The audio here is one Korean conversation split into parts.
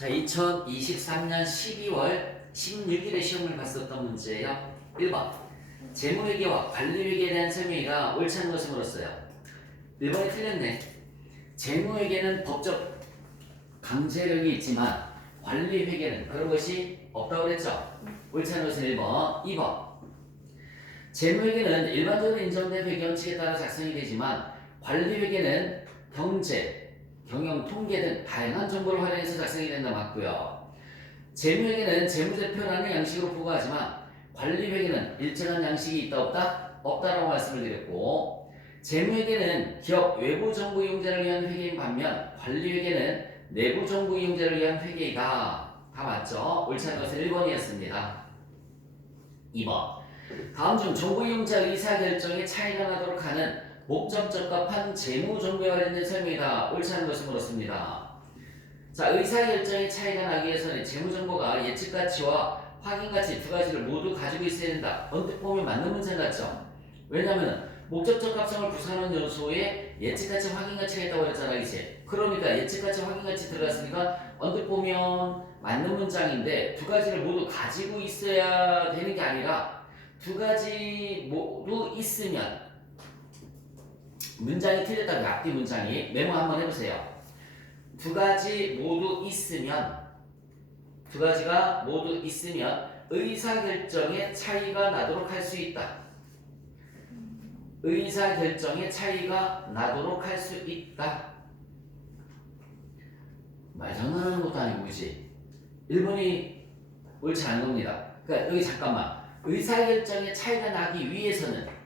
자, 2023년 12월 16일에 시험을 봤었던 문제예요. 1번 재무회계와 관리회계에 대한 설명이다. 옳지 않은 것을 물었어요. 1번이 틀렸네. 재무회계는 법적 강제력이 있지만 관리회계는 그런 것이 없다고 그랬죠. 옳지 않은 것은 1번. 2번 재무회계는 일반적으로 인정된 회계원칙에 따라 작성이 되지만 관리회계는 경제, 경영, 통계 등 다양한 정보를 활용해서 작성이 된다. 맞고요. 재무회계는 재무제표라는 양식으로 부과하지만 관리회계는 일정한 양식이 있다 없다? 없다라고 말씀을 드렸고, 재무회계는 기업 외부 정보 이용자를 위한 회계인 반면 관리회계는 내부 정보 이용자를 위한 회계이다. 다 맞죠? 옳지 않은 것은 1번이었습니다. 2번 다음 중 정보 이용자 의사결정에 차이가 나도록 하는 목적 적합한 재무 정보에 관련된 설명이다. 옳지 않은 것을 물었습니다. 자, 의사결정에 차이가 나기 위해서는 재무 정보가 예측 가치와 확인 가치 두 가지를 모두 가지고 있어야 된다. 언뜻 보면 맞는 문제 같죠? 왜냐하면 목적 적합성을 부수하는 요소에 예측 가치, 확인 가치가 있다고 했잖아, 이제. 그러니까 예측 가치, 확인 가치 들어갔으니까 언뜻 보면 맞는 문장인데 두 가지를 모두 가지고 있어야 되는 게 아니라 두 가지 모두 있으면 문장이 틀렸다고요. 앞뒤 문장이. 메모 한번 해보세요. 두 가지 모두 있으면, 두 가지가 모두 있으면 의사결정에 차이가 나도록 할 수 있다. 의사결정에 차이가 나도록 할 수 있다. 말 장난하는 것도 아니고, 그지? 1번이 옳지 않은 겁니다. 그러니까 여기 잠깐만. 의사결정에 차이가 나기 위해서는,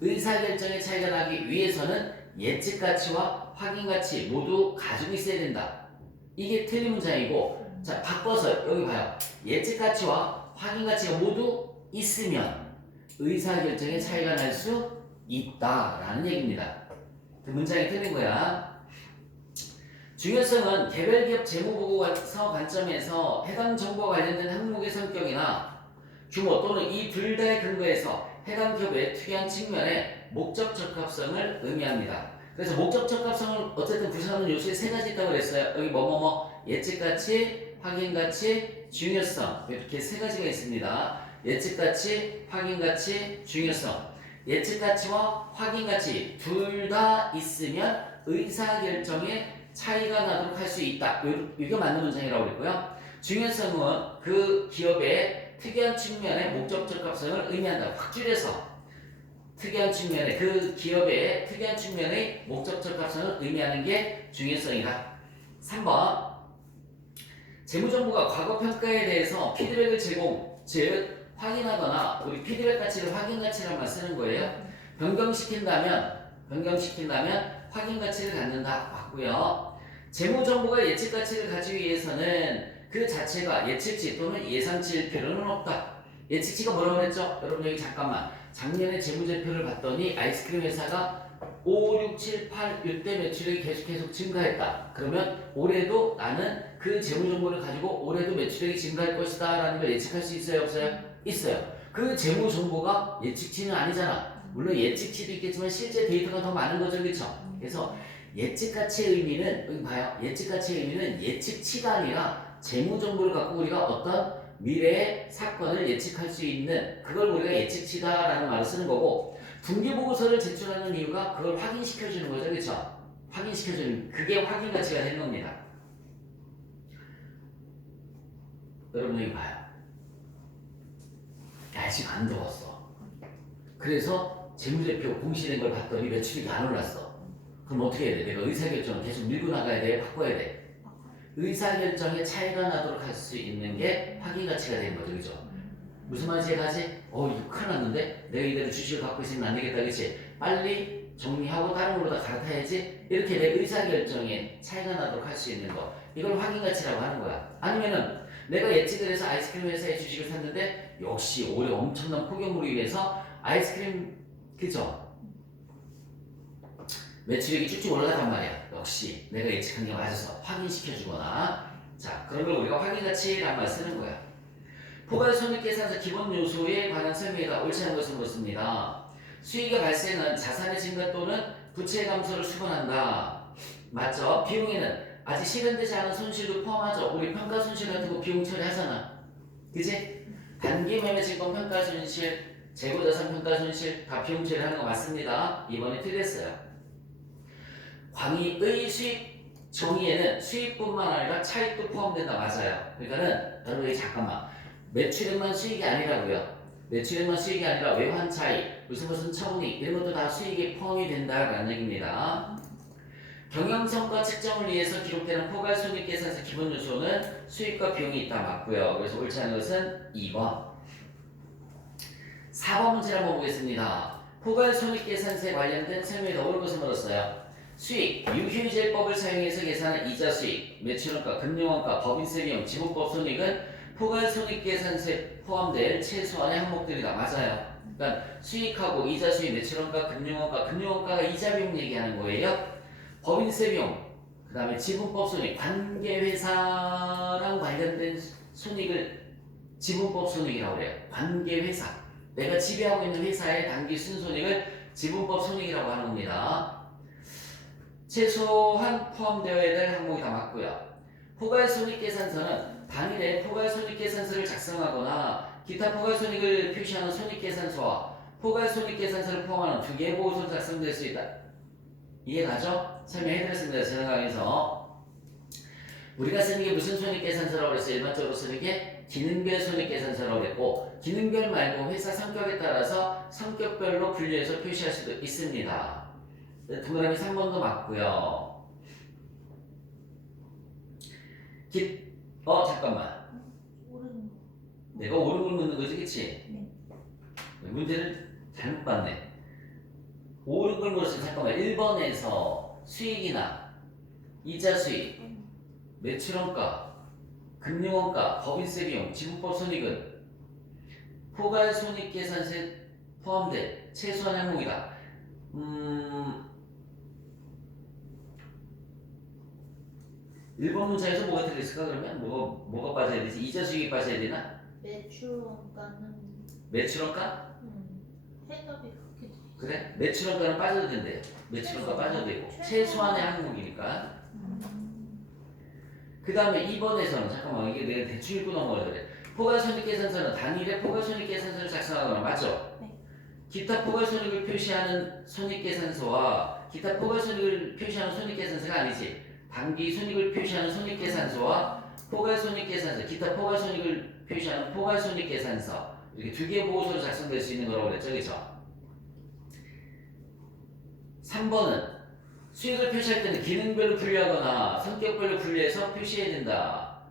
의사결정에 차이가 나기 위해서는 예측 가치와 확인 가치 모두 가지고 있어야 된다. 이게 틀린 문장이고, 자, 바꿔서 여기 봐요. 예측 가치와 확인 가치가 모두 있으면 의사결정에 차이가 날 수 있다라는 얘기입니다. 그 문장이 틀린 거야. 중요성은 개별 기업 재무보고서 관점에서 해당 정보와 관련된 항목의 성격이나 규모 또는 이 둘 다의 근거에서 해당 기업의 특이한 측면에 목적 적합성을 의미합니다. 그래서 목적 적합성을 어쨌든 구성하는 요소에 세 가지 있다고 그랬어요. 여기 예측 가치, 확인 가치, 중요성, 이렇게 세 가지가 있습니다. 예측 가치, 확인 가치, 중요성. 예측 가치와 확인 가치 둘 다 있으면 의사결정에 차이가 나도록 할 수 있다. 이게 맞는 문장이라고 그랬고요. 중요성은 그 기업의 특이한 측면의 목적 적합성을 의미한다. 확 줄여서 특이한 측면의, 그 기업의 특이한 측면의 목적 적합성을 의미하는 게 중요성이다. 3번 재무정보가 과거 평가에 대해서 피드백을 제공, 즉 확인하거나 우리 피드백 가치를 확인 가치라만 쓰는 거예요. 변경시킨다면 확인 가치를 갖는다. 맞고요. 재무정보가 예측 가치를 가지기 위해서는 그 자체가 예측치 또는 예상치일 필요는 없다. 예측치가 뭐라고 그랬죠? 여러분 여기 잠깐만. 작년에 재무제표를 봤더니 아이스크림 회사가 5, 6, 7, 8 이때 매출액이 계속 증가했다. 그러면 올해도 나는 그 재무정보를 가지고 올해도 매출액이 증가할 것이다 라는 걸 예측할 수 있어요? 없어요? 있어요. 그 재무정보가 예측치는 아니잖아. 물론 예측치도 있겠지만 실제 데이터가 더 많은 거죠. 그렇죠? 그래서 예측가치의 의미는, 여기 봐요. 예측가치의 의미는 예측치가 아니라 재무정보를 갖고 우리가 어떤 미래의 사건을 예측할 수 있는, 그걸 우리가 예측치다라는 말을 쓰는 거고, 분기보고서를 제출하는 이유가 그걸 확인시켜주는 거죠. 그렇죠? 확인시켜주는, 그게 확인 가치가 되는 겁니다. 여러분 여기 봐요. 날씨가 안 더웠어. 그래서 재무제표 공시된 걸 봤더니 매출이 안 올랐어. 그럼 어떻게 해야 돼? 내가 의사결정을 계속 밀고 나가야 돼? 바꿔야 돼? 의사결정에 차이가 나도록 할 수 있는 게 확인 가치가 되는 거죠. 그죠? 무슨 말인지 이해가지? 이거 큰일 났는데? 내가 이대로 주식을 갖고 있으면 안 되겠다. 그치? 빨리 정리하고 다른 걸로 다 갈아타야지? 이렇게 내 의사결정에 차이가 나도록 할 수 있는 거. 이걸 확인 가치라고 하는 거야. 아니면은 내가 예측을 해서 아이스크림 회사의 주식을 샀는데 역시 올해 엄청난 폭염으로 인해서 아이스크림, 그죠? 매출액이 쭉쭉 올라가단 말이야. 역시 내가 예측한 게 맞아서 확인시켜주거나, 자, 그런 걸 우리가 확인가치라는 말 쓰는 거야. 포괄손익계산서 기본 요소에 관한 설명이다. 옳지 않은 것은 그렇습니다. 수익의 발생은 자산의 증가 또는 부채의 감소를 수반한다. 맞죠? 비용에는 아직 실현되지 않은 손실도 포함하죠. 우리 평가 손실 같은 거 비용 처리하잖아. 그지? 단기 매매 증권 평가 손실, 재고자산 평가 손실 다 비용 처리하는 거 맞습니다. 이번에 틀렸어요. 광의의 수익 정의에는 수익뿐만 아니라 차익도 포함된다. 맞아요. 그러니까는 여러분 잠깐만 매출액만 수익이 아니라고요. 매출액만 수익이 아니라 외환 차익, 무슨 처분익 이런 것도 다 수익에 포함이 된다라는 얘기입니다. 경영성과 측정을 위해서 기록되는 포괄손익계산서 기본 요소는 수익과 비용이 있다. 맞고요. 그래서 옳지 않은 것은 2번. 4번 문제를 한번 보겠습니다. 포괄손익계산서에 관련된 설명이 더 옳은 것을 물었어요. 수익, 유효이자법을 사용해서 계산한 이자 수익, 매출원가, 금융원가, 법인세 비용, 지분법 손익은 포괄손익계산서에 포함될 최소한의 항목들이다. 맞아요. 그러니까 수익하고 이자 수익, 매출원가, 금융원가, 금융원가가 이자 비용 얘기하는 거예요. 법인세 비용, 그 다음에 지분법 손익, 관계회사랑 관련된 손익을 지분법 손익이라고 그래요. 관계회사, 내가 지배하고 있는 회사의 단기 순손익을 지분법 손익이라고 하는 겁니다. 최소한 포함되어야 될 항목이 다 맞고요. 포괄손익계산서는 당일에 포괄손익계산서를 작성하거나 기타 포괄손익을 표시하는 손익계산서와 포괄손익계산서를 포함하는 두 개의 보고서로 작성될 수 있다. 이해가죠? 설명해드렸습니다. 지난 강의에서 우리가 쓰는 게 무슨 손익계산서라고 그랬어요? 일반적으로 쓰는 게 기능별 손익계산서라고 그랬고, 기능별 말고 회사 성격에 따라서 성격별로 분류해서 표시할 수도 있습니다. 동그라미 3번도 맞고요. 잠깐만. 내가 옳은 걸 묻는 거지, 그치? 네. 문제를 잘못 봤네. 옳은 걸 물었으면 잠깐만. 1번에서 수익이나 이자 수익, 매출원가, 금융원가, 법인세 비용, 지분법 손익은 포괄손익계산서에 포함된 최소한 항목이다. 1번 문자에서 뭐가 들어있을까 그러면? 뭐가 빠져야 되지? 이자 수익이 빠져야 되나? 매출원가는 매출원가? 해답이 그렇게 돼. 그래? 매출원가는 빠져도 된대요. 매출원가 빠져도 되고 최소한의 항목이니까. 그 다음에 2번에서는 잠깐만 이게 내가 대충 읽고 넘어가야 돼. 포괄손익계산서는 당일에 포괄손익계산서를 작성하거나 맞죠? 네. 기타 포괄손익을 표시하는 손익계산서와 기타 포괄손익을 표시하는 손익계산서가 아니지. 단기 손익을 표시하는 손익계산서와 포괄손익계산서, 기타 포괄손익을 표시하는 포괄손익계산서 이렇게 두 개의 보고서로 작성될 수 있는 거라고 그랬죠, 그렇죠? 3번은 수익을 표시할 때는 기능별로 분류하거나 성격별로 분류해서 표시해야 된다.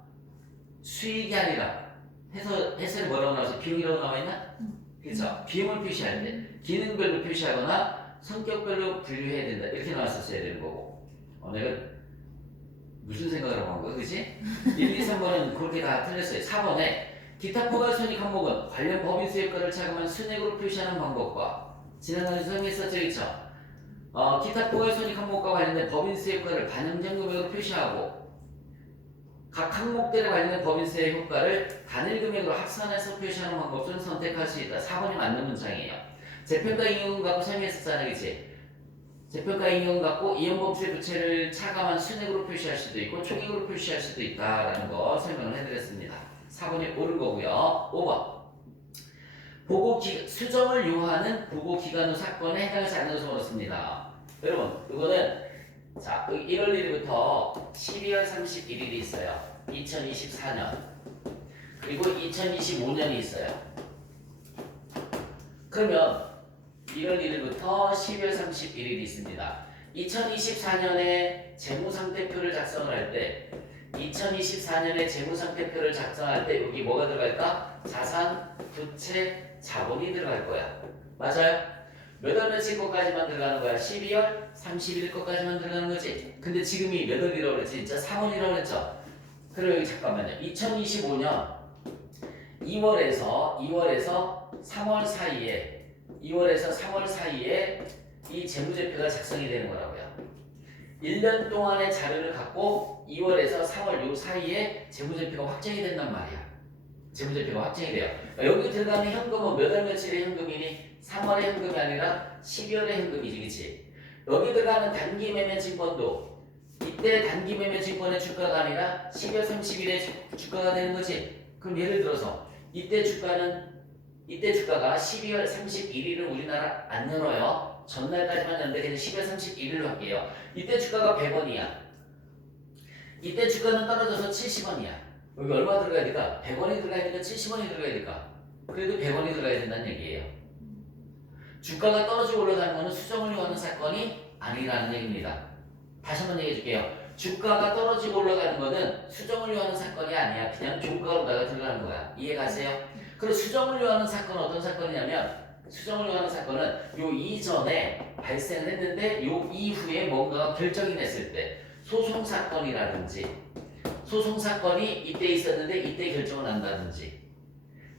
수익이 아니라 해설이 뭐라고 나와서 비용이라고 나와 있나? 그렇죠? 비용을 표시할 때 기능별로 표시하거나 성격별로 분류해야 된다. 이렇게 나왔었어야 되는 거고. 내가 무슨 생각을 하고 한 거야, 그치? 1, 2, 3번은 그렇게 다 틀렸어요. 4번에 기타 포괄손익 항목은 관련 법인세 효과를 차감한 순액으로 표시하는 방법과 지난번에 설명했었죠, 그렇죠? 기타 포괄손익 항목과 관련된 법인세 효과를 반영된 금액으로 표시하고 각 항목들에 관련된 법인세 효과를 단일 금액으로 합산해서 표시하는 방법을 선택할 수 있다. 4번이 맞는 문장이에요. 재평가 이용은 갖고 설명했었잖아요, 그치? 재평가 이용은 갖고 이용범주의 부채를 차감한 순액으로 표시할 수도 있고 총액으로 표시할 수도 있다라는 거 설명을 해드렸습니다. 4번이 옳은 거고요. 5번 수정을 요하는 보고기간 후 사건에 해당하지 않는 것을 물었습니다. 여러분 이거는 자 1월 1일부터 12월 31일이 있어요. 2024년 그리고 2025년이 있어요. 그러면 1월 1일부터 12월 31일이 있습니다. 2024년에 재무상태표를 작성을 할 때 2024년에 재무상태표를 작성할 때 여기 뭐가 들어갈까? 자산, 부채, 자본이 들어갈 거야. 맞아요? 몇 월 며칠 것까지만 들어가는 거야? 12월 31일 것까지만 들어가는 거지? 근데 지금이 몇 월이라고 그랬지? 진짜 3월이라고 그랬죠? 그리고 여기 잠깐만요. 2025년 2월에서 3월 사이에 2월에서 3월 사이에 이 재무제표가 작성이 되는 거라고요. 1년 동안의 자료를 갖고 2월에서 3월 요 사이에 재무제표가 확정이 된단 말이야. 재무제표가 확정이 돼요. 여기 들어가는 현금은 몇 월 며칠의 현금이니? 3월의 현금이 아니라 12월의 현금이지, 그치? 여기 들어가는 단기 매매 증권도 이때 단기 매매 증권의 주가가 아니라 12월 30일에 주가가 되는 거지. 그럼 예를 들어서 이때 주가가 12월 31일을 우리나라 안 열어요. 전날까지만 열는데 그냥 12월 31일로 할게요. 이때 주가가 100원이야. 이때 주가는 떨어져서 70원이야. 여기 얼마 들어가야 될까? 100원이 들어가야 될까? 70원이 들어가야 될까? 그래도 100원이 들어가야 된다는 얘기예요. 주가가 떨어지고 올라가는 것은 수정을 요하는 사건이 아니라는 얘기입니다. 다시 한번 얘기해 줄게요. 주가가 떨어지고 올라가는 것은 수정을 요하는 사건이 아니야. 그냥 종가로다가 들어가는 거야. 이해가세요? 그리고 수정을 요하는 사건은 어떤 사건이냐면 수정을 요하는 사건은 요 이전에 발생을 했는데 요 이후에 뭔가가 결정이 됐을 때 소송 사건이라든지 소송 사건이 이때 있었는데 이때 결정을 한다든지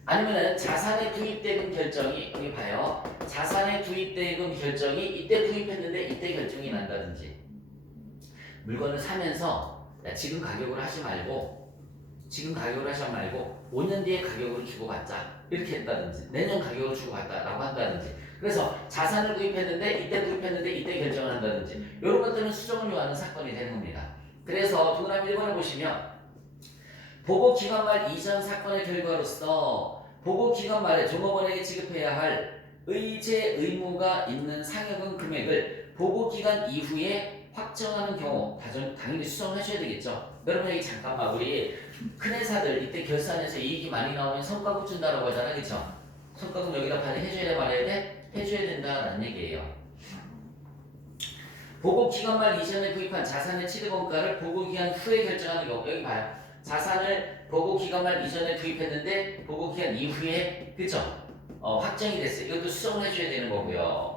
아니면은 자산에 투입되는 결정이 여기 봐요. 자산에 투입되는 결정이 이때 투입했는데 이때 결정이 난다든지 물건을 사면서 야, 지금 가격으로 하지 말고 5년 뒤에 가격으로 주고받자 이렇게 했다든지 내년 가격으로 주고받자라고 한다든지 그래서 자산을 구입했는데 이때 결정을 한다든지 이런 것들은 수정을 요하는 사건이 되는 겁니다. 그래서 동그라미 1번을 보시면 보고기간 말 이전 사건의 결과로서 보고기간 말에 종업원에게 지급해야 할 의제 의무가 있는 상여금 금액을 보고기간 이후에 확정하는 경우 당연히 수정을 하셔야 되겠죠. 여러분 여기 잠깐만 우리 큰 회사들 이때 결산해서 이익이 많이 나오면 성과급 준다라고 하잖아, 그쵸? 성과급 여기다 반영해줘야 돼 말해야 돼? 해줘야 된다라는 얘기예요. 보고기간 말 이전에 구입한 자산의 취득원가를 보고기간 후에 결정하는 경우 여기 봐요. 자산을 보고기간 말 이전에 구입했는데 보고기간 이후에 그죠? 확정이 됐어요. 이것도 수정을 해줘야 되는 거고요.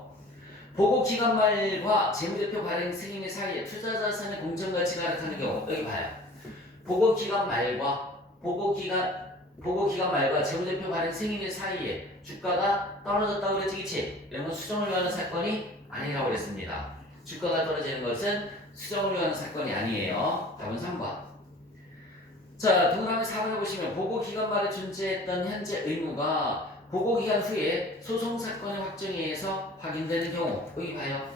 보고기간 말과 재무제표 발행 승인의 사이에 투자자산의 공정가치가 나타나는 경우 여기 봐요. 보고기간 말과 재무제표 발행 승인의 사이에 주가가 떨어졌다고 그랬지, 그치? 이런 건 수정을 요하는 사건이 아니라고 그랬습니다. 주가가 떨어지는 것은 수정을 요하는 사건이 아니에요. 답은 3번. 자, 동그라미 4번에 보시면 보고기간 말에 존재했던 현재 의무가 보고기간 후에 소송사건의 확정에 의해서 확인되는 경우 여기 봐요.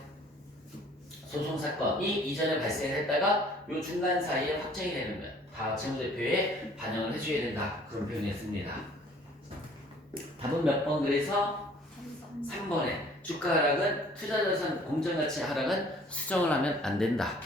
소송사건이 이전에 발생했다가 요 중간 사이에 확정이 되는 거예요. 다 재무제표에 반영을 해줘야 된다. 그런 표현했습니다. 답은 몇 번 그래서? 3번에 주가 하락은 투자자산 공정가치 하락은 수정을 하면 안 된다.